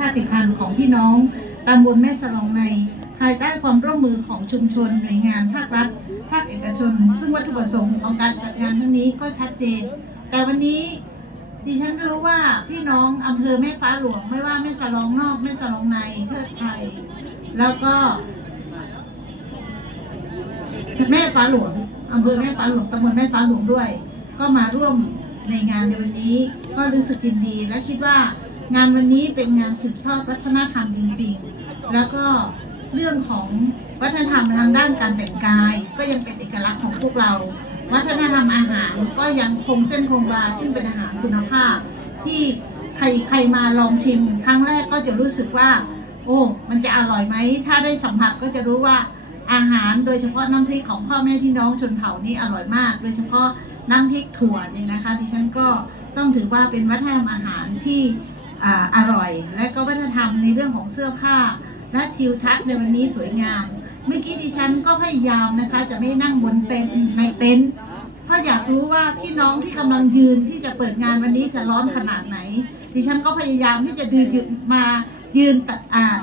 ชาติพันธุ์ของพี่น้องตำบลแม่สลองในภายใต้ความร่วมมือของชุมชนหน่วยงานภาครัฐภาคเอกชนซึ่งวัตถุประสงค์ของการจัดงานครั้งนี้ก็ชัดเจนแต่วันนี้ดิฉันรู้ว่าพี่น้องอำเภอแม่ฟ้าหลวงไม่ว่าแม่สลองนอกแม่สลองในเทิดไทยแล้วก็แม่ฟ้าหลวงอำเภอแม่ฟ้าหลวงตำบลแม่ฟ้าหลวงด้วยก็มาร่วมในงานในวันนี้ก็รู้สึกยินดีและคิดว่างานวันนี้เป็นงานสืบทอดวัฒนธรรมจริงๆแล้วก็เรื่องของวัฒนธรรมทางด้านการแต่งกายก็ยังเป็นเอกลักษณ์ของพวกเราวัฒนธรรมอาหารก็ยังคงเส้นคงวาซึ่งเป็นอาหารคุณภาพที่ใครมาลองชิมครั้งแรกก็จะรู้สึกว่าโอ้มันจะอร่อยไหมถ้าได้สัมผัสก็จะรู้ว่าอาหารโดยเฉพาะน้ำพริกของพ่อแม่พี่น้องชนเผ่านี่อร่อยมากโดยเฉพาะน้ำพริกถั่วนี่นะคะดิฉันก็ต้องถือว่าเป็นวัฒนธรรมอาหารที่อร่อยและก็วัฒนธรรมในเรื่องของเสื้อผ้าและทิวทัศน์ในวันนี้สวยงามเมื่อกี้ดิฉันก็พยายามนะคะจะไม่นั่งบนเต็นท์ในเต็นท์เพราะอยากรู้ว่าพี่น้องที่กำลังยืนที่จะเปิดงานวันนี้จะร้อนขนาดไหนดิฉันก็พยายามที่จะยืน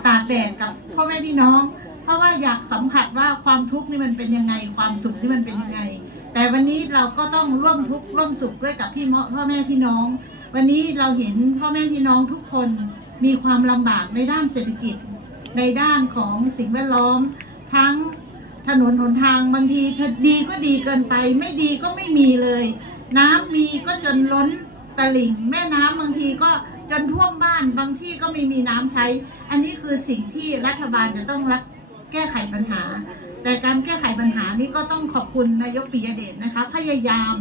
ตากแดดกับพ่อแม่พี่น้องเพราะว่าอยากสัมผัสว่าความทุกข์นี่มันเป็นยังไงความสุขนี่มันเป็นยังไงแต่วันนี้เราก็ต้องร่วมทุกข์ร่วมสุขด้วยกับพ่อแม่พี่น้องวันนี้เราเห็นพ่อแม่พี่น้องทุกคนมีความลำบากในด้านเศรษฐกิจในด้านของสิ่งแวดล้อมทั้งถนนหนทางบางทีดีก็ดีเกินไปไม่ดีก็ไม่มีเลยน้ำมีก็จนล้นตลิ่งแม่น้ำบางทีก็จนท่วมบ้านบางที่ก็ไม่มีน้ำใช้อันนี้คือสิ่งที่รัฐบาลจะต้องแก้ไขปัญหาแต่การแก้ไขปัญหานี้ก็ต้องขอบคุณนายกปิยเดชนะคะพยายาม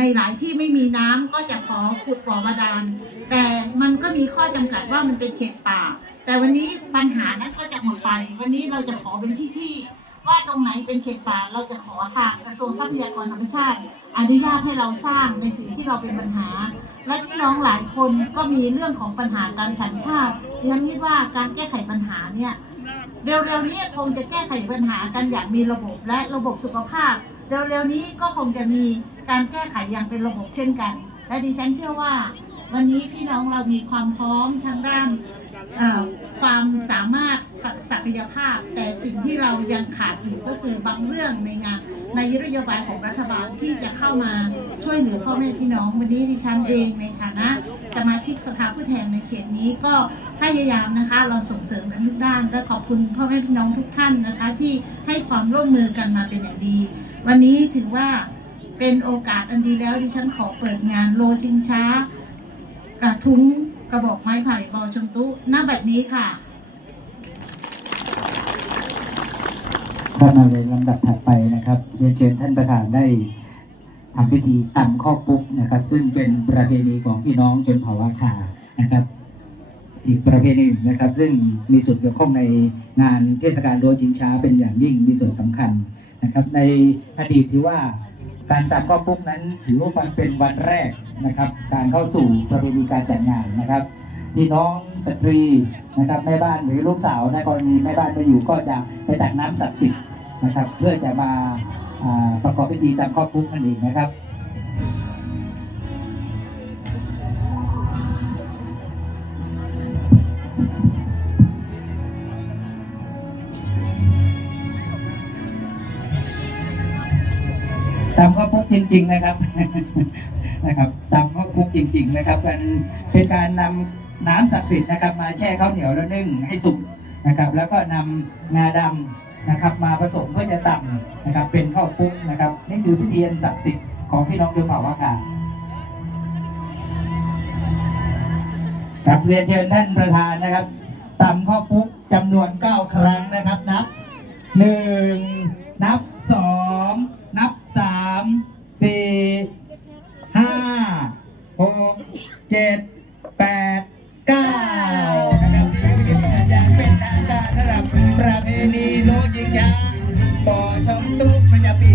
ในหลายที่ไม่มีน้ำก็จะขอขุดบ่อบาดาลแต่มันก็มีข้อจำกัดว่ามันเป็นเขตป่าแต่วันนี้ปัญหานั้นก็จะหมดไปวันนี้เราจะขอเป็นที่ว่าตรงไหนเป็นเขตป่าเราจะขอทางกระทรวงทรัพยากรธรรมชาติอนุญาตให้เราสร้างในสิ่งที่เราเป็นปัญหาและพี่น้องหลายคนก็มีเรื่องของปัญหาการฉันชาติดิฉันคิดว่าการแก้ไขปัญหาเนี่ยเร็วๆนี้คงจะแก้ไขปัญหากันอย่างมีระบบและระบบสุขภาพเร็วๆนี้ก็คงจะมีการแก้ไขอย่างเป็นระบบเช่นกันและดิฉันเชื่อว่าวันนี้พี่น้องเรามีความพร้อมทางด้านความสามารถศักยภาพแต่สิ่งที่เรายังขาดอยู่ก็คือบางเรื่องในงานในนโยบายของรัฐบาลที่จะเข้ามาช่วยเหลือพ่อแม่พี่น้องวันนี้ดิฉันเองในฐานะสมาชิกสภาผู้แทนในเขตนี้ก็พยายามนะคะเราส่งเสริมในทุกด้านและขอบคุณพ่อแม่พี่น้องทุกท่านนะคะที่ให้ความร่วมมือกันมาเป็นอย่างดีวันนี้ถือว่าเป็นโอกาสอันดีแล้วดิฉันขอเปิดงานโลชิงช้ากระทุ้งกระบอกไม้ไผ่บอชมตุณบัดนี้ค่ะก็มาเลยลำดับถัดไปนะครับเรียนเชิญท่านประธานได้ทำพิธีตำข้าวปุ๊กนะครับซึ่งเป็นประเพณีของพี่น้องชนเผ่าอาขานะครับอีกประเพณีหนึ่งนะครับซึ่งมีส่วนเกี่ยวข้องในงานเทศกาลโรชิงช้าเป็นอย่างยิ่งมีส่วนสำคัญนะครับในอดีตถือว่าการตำข้าวปุ๊กนั้นถือว่ามันเป็นวันแรกนะครับการเข้าสู่ประเพณีการจัดงานนะครับพี่น้องสตรีนะครับแม่บ้านหรือลูกสาวในกรณีแม่บ้านไม่อยู่ก็จะไปตักน้ำศักดิ์สิทธิ์นะครับเพื่อจะมาประกอบพิธีตามข้อปุ๊กนั่นเองนะครับตามข้อปุ๊กจริงๆนะครับนะครับตามข้อปุ๊กจริงๆนะครับเป็นการนำน้ำศักดิ์สิทธิ์นะครับมาแช่ข้าวเหนียวแล้วนึ่งให้สุกนะครับแล้วก็นำงาดำนะครับมาผสมเพื่อจะตำนะครับเป็นข้าวปุ๊กนะครับนี่คือพิธีอันศักดิ์สิทธิ์ของพี่น้องชนเผ่าอาขาครับเรียนเชิญท่านประธานนะครับตำข้าวปุ๊กจำนวน9ครั้งนะครับนับ1นับ2นับ3 4 5 6 7 8 9นะครับอย่างเป็นทางการระดับประเพณีโลชิงช้าบ่อชมตุ๊กประจำปี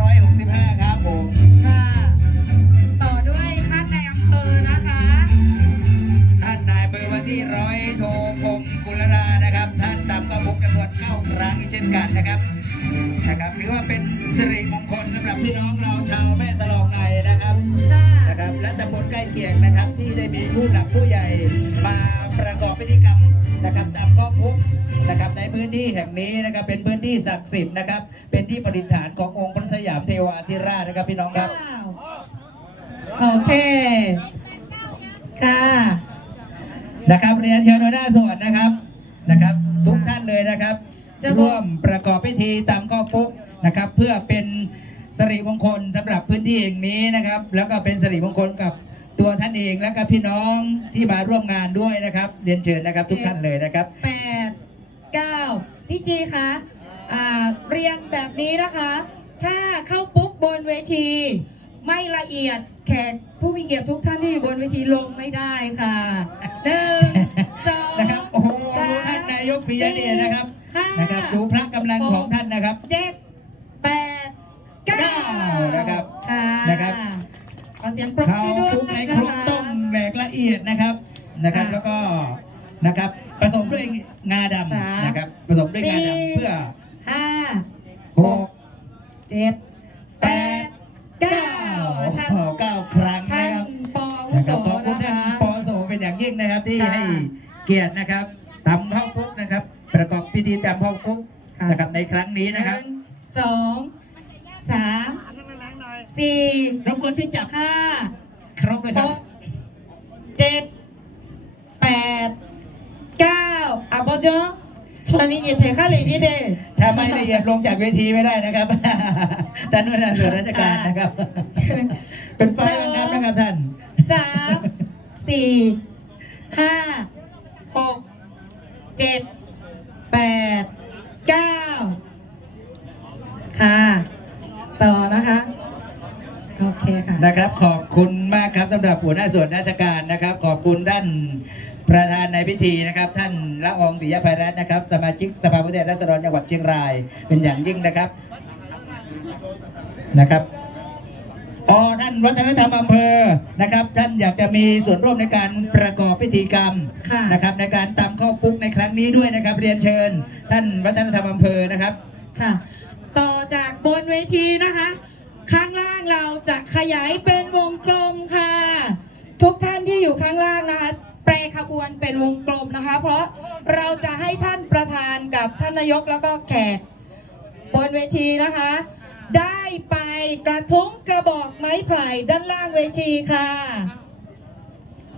2565 ครับผมค่ะต่อด้วยท่านนายอำเภอนะคะท่านนายอำเภอวันที่100 โทพงศ์กุลรานะครับท่านตำข้าวปุ๊กจำนวน9ครั้งเช่นกันนะครับถือว่าเป็นสิริมงคลสำหรับพี่น้องเราชาวแม่สลองในนะครับและตำบลใกล้เคียงนะครับที่ได้มีผู้หลักผู้ใหญ่มา ประกอบพิธีกรรมนะครับตามข้อพุกนะครับในพื้นที่แห่งนี้นะครับเป็นพื้นที่ศักดิ์สิทธิ์นะครับเป็นที่ประดิษฐานขององค์พระสยามเทวาธิราชนะครับพี่น้องครับ โอเค ค่ะ นะครับเรียนเชิญหัวหน้าส่วนนะครับทุกท่านเลยนะครับ จะบอก ร่วมประกอบพิธีตามข้อพุกนะครับเพื่อเป็นสิริมงคลสำหรับพื้นที่แห่งนี้นะครับแล้วก็เป็นสิริมงคลกับตัวท่านเองและก็พี่น้องที่มาร่วมงานด้วยนะครับเรียนเชิญนะครับทุกท่านเลยนะครับ 8 9 พี่จีคะเรียนแบบนี้นะคะ ถ้าเข้าปุ๊บบนเวที ไม่ละเอียดแขกผู้มีเกียรติทุกท่านที่อยู่บนเวทีลงไม่ได้ค่ะ1 2 นะครับโอ้โหดูท่านนายกปิยเดชนะครับนะครับดูพระกำลังของท่านนะครับ 7 8 9 นะครับ ค่ะ นะครับ ขอเสียงปรบ เขา มือด้วย คลุกใน นะ คลุก คะ ต้มแหลกละเอียดนะครับแล้วก็นะครับผสมด้วยงาดำนะครับผสมด้วยงาดำเพื่อ 5 6 7 8 9 9 ครั้ง ท่า นะ น ครับ ปอวุ นะค โส รับขอบคุณ นะ ท่าน คะ ปอโสเป็นอย่างยิ่งนะครับที่ ค่ะ ให้เกียรตินะครับทำข้าวคุกนะครับ ประกอบพิธีทำข้าวคุกนะครับในครั้งนี้นะครับ 1 2 3 4 รบกวนที่จับ 5 ครบเลยครับ 6 7 8 9อ่ะบอจอชวนนี้อย่าเทค่าเลยจีเด ถ้าไม่ละเอียดลงจากเวทีไม่ได้นะครับท่านหัวหน้าส่วนราชการนะครับ เป็นไฟบังคับนะครับท่าน 3 4 5 6 7 8 9 ค่ะ ต่อนะคะ โอเคค่ะ นะครับขอบคุณมากครับสำหรับหัวหน้าส่วนราชการนะครับ ขอบคุณท่านประธานในพิธีนะครับ ท่านละอองติยภัยรัตน์นะครับ สมาชิกสภาผู้แทนราษฎรจังหวัดเชียงรายเป็นอย่างยิ่งนะครับท่านวัฒนธรรมอำเภอนะครับ ท่านอยากจะมีส่วนร่วมในการประกอบพิธีกรรม ค่ะ นะครับในการตำข้าวปุ๊กในครั้งนี้ด้วยนะครับ เรียนเชิญ ท่านวัฒนธรรมอำเภอนะครับ ค่ะ ต่อจากบนเวทีนะคะ ข้างล่างเราจะขยายเป็นวงกลมค่ะ ทุกท่านที่อยู่ข้างล่างนะคะ แปรขบวนเป็นวงกลมนะคะ เพราะเราจะให้ท่านประธานกับท่านนายกแล้วก็แขกบนเวทีนะคะ ได้ไปกระทุ้งกระบอกไม้ไผ่ด้านล่างเวทีค่ะ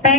แปร